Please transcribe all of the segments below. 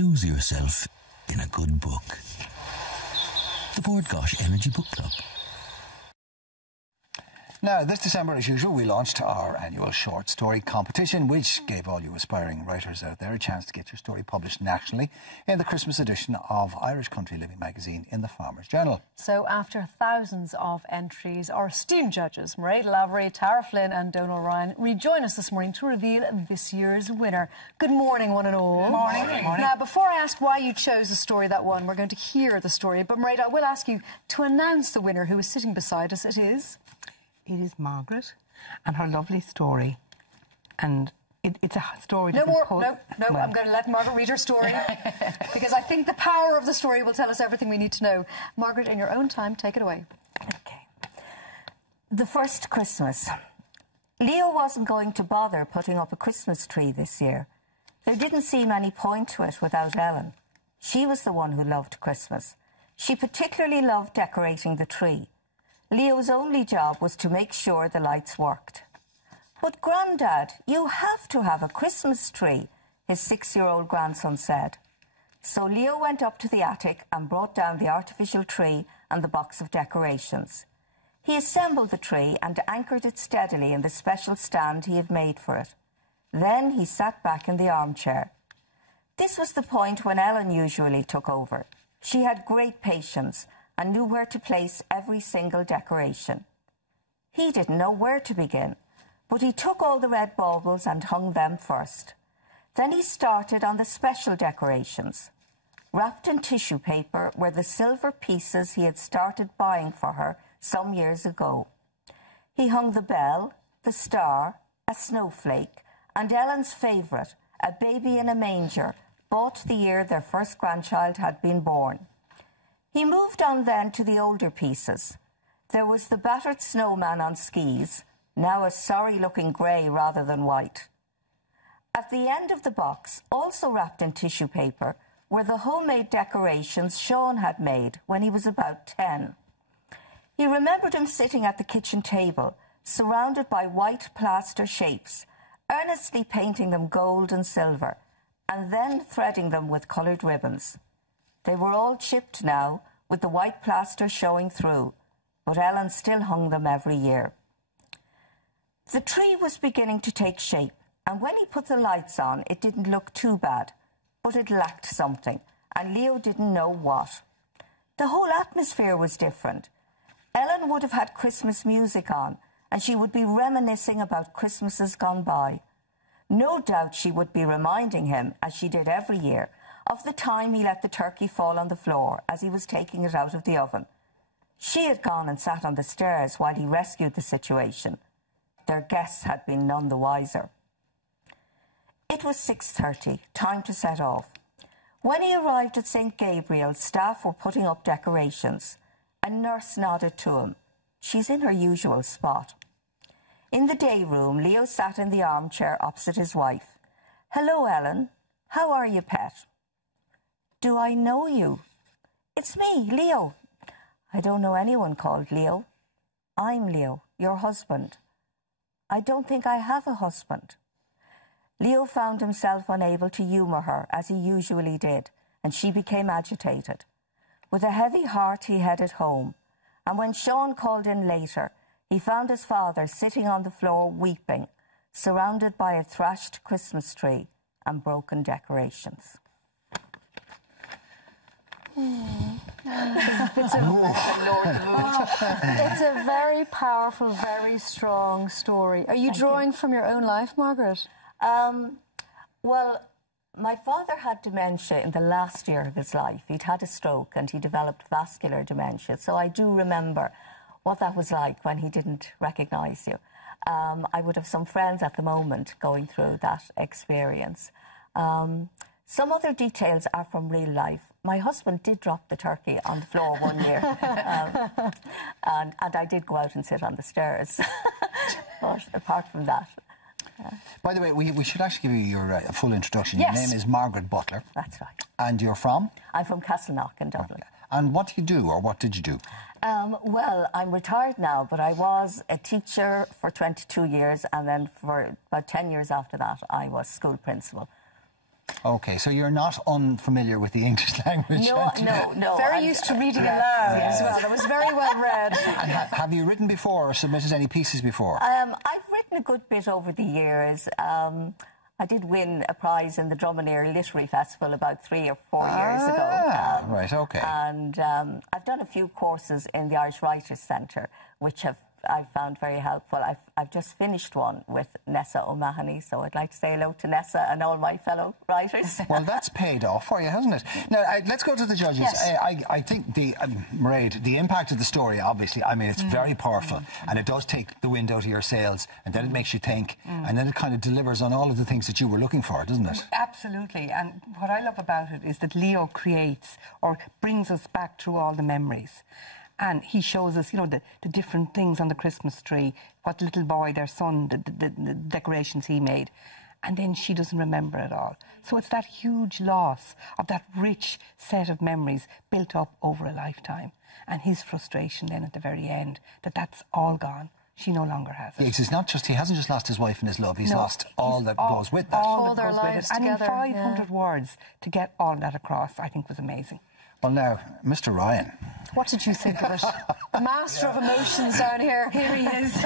Lose yourself in a good book. The Bord Gáis Energy Book Club. Now, this December, as usual, we launched our annual short story competition, which gave all you aspiring writers out there a chance to get your story published nationally in the Christmas edition of Irish Country Living magazine in the Farmers Journal. So, after thousands of entries, our esteemed judges, Mairead Lavery, Tara Flynn and Donal Ryan, rejoin us this morning to reveal this year's winner. Good morning, one and all. Good morning. Good morning. Now, before I ask why you chose the story that won, we're going to hear the story. But, Mairead, I will ask you to announce the winner who is sitting beside us. It is... It is Margaret and her lovely story. And it's a story... No, I'm going to let Margaret read her story because I think the power of the story will tell us everything we need to know. Margaret, in your own time, take it away. OK. The first Christmas. Leo wasn't going to bother putting up a Christmas tree this year. There didn't seem any point to it without Ellen. She was the one who loved Christmas. She particularly loved decorating the tree. Leo's only job was to make sure the lights worked. "But, Grandad, you have to have a Christmas tree," his 6-year-old grandson said. So Leo went up to the attic and brought down the artificial tree and the box of decorations. He assembled the tree and anchored it steadily in the special stand he had made for it. Then he sat back in the armchair. This was the point when Ellen usually took over. She had great patience and knew where to place every single decoration. He didn't know where to begin, but he took all the red baubles and hung them first. Then he started on the special decorations. Wrapped in tissue paper were the silver pieces he had started buying for her some years ago. He hung the bell, the star, a snowflake, and Ellen's favourite, a baby in a manger, bought the year their first grandchild had been born. He moved on then to the older pieces. There was the battered snowman on skis, now a sorry-looking grey rather than white. At the end of the box, also wrapped in tissue paper, were the homemade decorations Sean had made when he was about 10. He remembered him sitting at the kitchen table, surrounded by white plaster shapes, earnestly painting them gold and silver, and then threading them with coloured ribbons. They were all chipped now, with the white plaster showing through, but Ellen still hung them every year. The tree was beginning to take shape, and when he put the lights on, it didn't look too bad, but it lacked something, and Leo didn't know what. The whole atmosphere was different. Ellen would have had Christmas music on, and she would be reminiscing about Christmases gone by. No doubt she would be reminding him, as she did every year, of the time he let the turkey fall on the floor as he was taking it out of the oven. She had gone and sat on the stairs while he rescued the situation. Their guests had been none the wiser. It was 6:30, time to set off. When he arrived at St. Gabriel's, staff were putting up decorations. A nurse nodded to him. She's in her usual spot. In the day room, Leo sat in the armchair opposite his wife. "Hello, Ellen. How are you, pet?" "Do I know you?" "It's me, Leo." "I don't know anyone called Leo." "I'm Leo, your husband." "I don't think I have a husband." Leo found himself unable to humour her, as he usually did, and she became agitated. With a heavy heart, he headed home, and when Sean called in later, he found his father sitting on the floor weeping, surrounded by a thrashed Christmas tree and broken decorations. It's a very powerful, very strong story. Are you drawing from your own life, Margaret? Well, my father had dementia in the last year of his life. He'd had a stroke and he developed vascular dementia. So I do remember what that was like when he didn't recognise you. I would have some friends at the moment going through that experience. Some other details are from real life. My husband did drop the turkey on the floor one year, and I did go out and sit on the stairs. But apart from that... By the way, we should actually give you your full introduction. Yes. Your name is Margaret Butler. That's right. And you're from? I'm from Castleknock in Dublin. Okay. And what do you do, or what did you do? Well, I'm retired now, but I was a teacher for 22 years, and then for about 10 years after that, I was school principal. Okay, so you're not unfamiliar with the English language. No. Very used to reading aloud as well. It was very well read. And have you written before or submitted any pieces before? I've written a good bit over the years. I did win a prize in the Drummondere Literary Festival about 3 or 4 years ago. Right, okay. And I've done a few courses in the Irish Writers' Centre, which I've found very helpful. I've just finished one with Nessa O'Mahony, so I'd like to say hello to Nessa and all my fellow writers. Well, that's paid off for you, hasn't it? Now, let's go to the judges. Yes. I think Mairead, the impact of the story, obviously, I mean, it's very powerful, and it does take the wind out of your sails, and then it makes you think, and then it kind of delivers on all of the things that you were looking for, doesn't it? Absolutely. And what I love about it is that Leo creates or brings us back through all the memories. And he shows us, you know, the different things on the Christmas tree, what little boy, their son, the decorations he made. And then she doesn't remember it all. So it's that huge loss of that rich set of memories built up over a lifetime. And his frustration then at the very end, that's all gone. She no longer has it. It's not just, he hasn't just lost his wife and his love, he's lost all that goes with that. All their lives and in together, 500 words, to get all that across, I think was amazing. Well, now, Mr. Ryan. What did you think of it? The master of emotions down here. Here he is.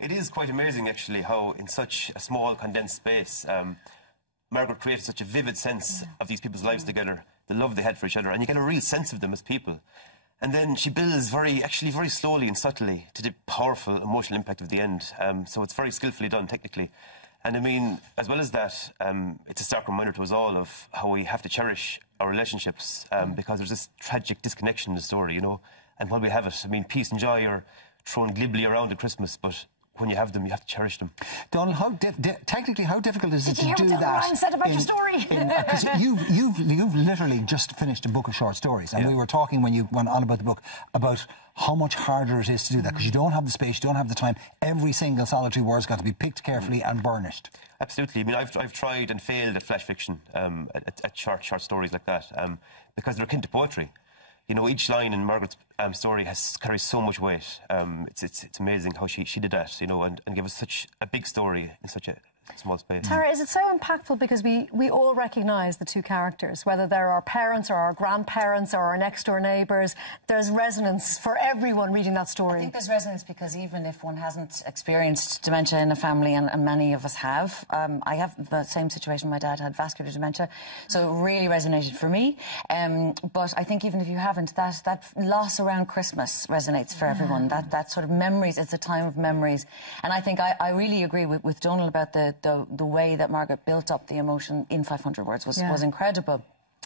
It is quite amazing, actually, how in such a small, condensed space, Margaret created such a vivid sense of these people's lives together, the love they had for each other, and you get a real sense of them as people. And then she builds very slowly and subtly to the powerful emotional impact of the end. So it's very skillfully done, technically. And I mean, as well as that, it's a stark reminder to us all of how we have to cherish our relationships because there's this tragic disconnection in the story, you know. And while we have it, I mean, peace and joy are thrown glibly around at Christmas, but when you have them, you have to cherish them. Donald, technically, how difficult is it to do that? Did you hear what Ryan said about your story? Because you've literally just finished a book of short stories, and we were talking when you went on about the book about how much harder it is to do that because you don't have the space, you don't have the time. Every single solitary word's got to be picked carefully and burnished. Absolutely. I mean, I've tried and failed at flash fiction, at short stories like that, because they're akin to poetry. You know, each line in Margaret's story carries so much weight. It's amazing how she did that, you know, and gave us such a big story in such a small space. Tara, is it so impactful because we all recognise the two characters, whether they're our parents or our grandparents or our next-door neighbours? There's resonance for everyone reading that story. I think there's resonance because even if one hasn't experienced dementia in a family, and many of us have, I have the same situation. My dad had vascular dementia, so it really resonated for me. But I think even if you haven't, that loss around Christmas resonates for everyone. That sort of memories, it's a time of memories. And I think I really agree with Donal about the way that Margaret built up the emotion in 500 words was incredible.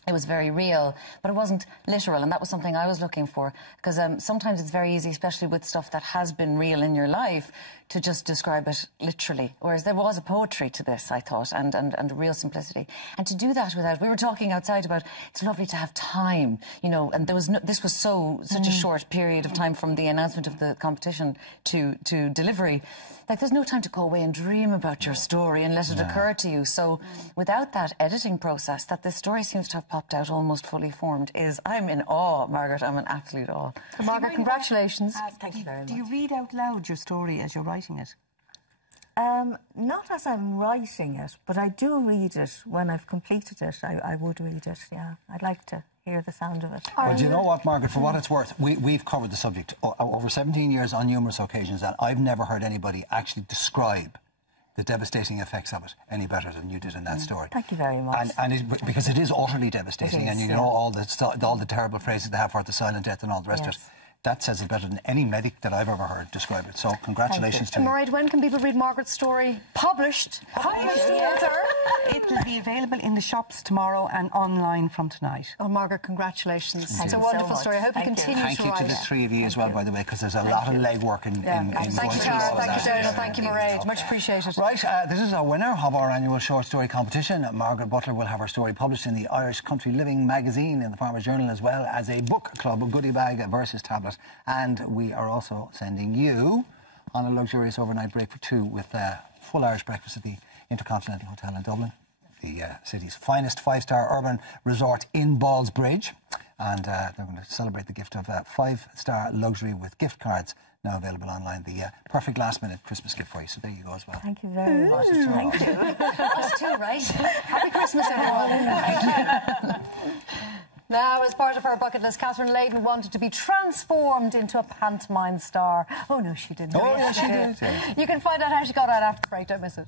It was very real, but it wasn't literal, and that was something I was looking for, because sometimes it's very easy, especially with stuff that has been real in your life, to just describe it literally, whereas there was a poetry to this, I thought, and a real simplicity. And to do that without... We were talking outside about it's lovely to have time, you know, and there was this was such a short period of time from the announcement of the competition to delivery. Like, there's no time to go away and dream about your story and let it occur to you. So without that editing process, that this story seems to have popped out almost fully formed, I'm in awe, Margaret. I'm in absolute awe. So, Margaret, congratulations. Thank you very much. Do you read out loud your story as you're writing it? Not as I'm writing it, but I do read it when I've completed it. I would read it, yeah. I'd like to hear the sound of it. Well, do you know what, Margaret, for what it's worth, we've covered the subject over 17 years on numerous occasions, and I've never heard anybody actually describe the devastating effects of it any better than you did in that story. Thank you very much. Because it is utterly devastating, and you know all the terrible phrases they have for it, the silent death and all the rest of it. That says it better than any medic that I've ever heard describe it. So congratulations to you. Mairead, when can people read Margaret's story published? It'll be available in the shops tomorrow and online from tonight. Oh, Margaret, congratulations. Thank it's a you wonderful so story. I hope you continue Thank to you write. to the three of you as well, by the way, because there's a lot of legwork in going Thank you, through Tara. all of Thank you, that. Donal. Thank you, Mairead. Much appreciated. Right, this is our winner of our annual short story competition. Margaret Butler will have her story published in the Irish Country Living magazine, in the Farmers Journal, as well as a book club, a goodie bag, a versus tablet. And we are also sending you on a luxurious overnight break for two with full Irish breakfast at the Intercontinental Hotel in Dublin, the city's finest five-star urban resort in Ballsbridge. and they're going to celebrate the gift of 5-star luxury with gift cards now available online. The perfect last-minute Christmas gift for you. So there you go as well. Thank you very much. Thank you. Us too, right? Happy Christmas, everyone. Now, as part of her bucket list, Catherine Layton wanted to be transformed into a pantomime star. Oh, no, she didn't. Oh, yes, she did. You can find out how she got out after the break. Don't miss it.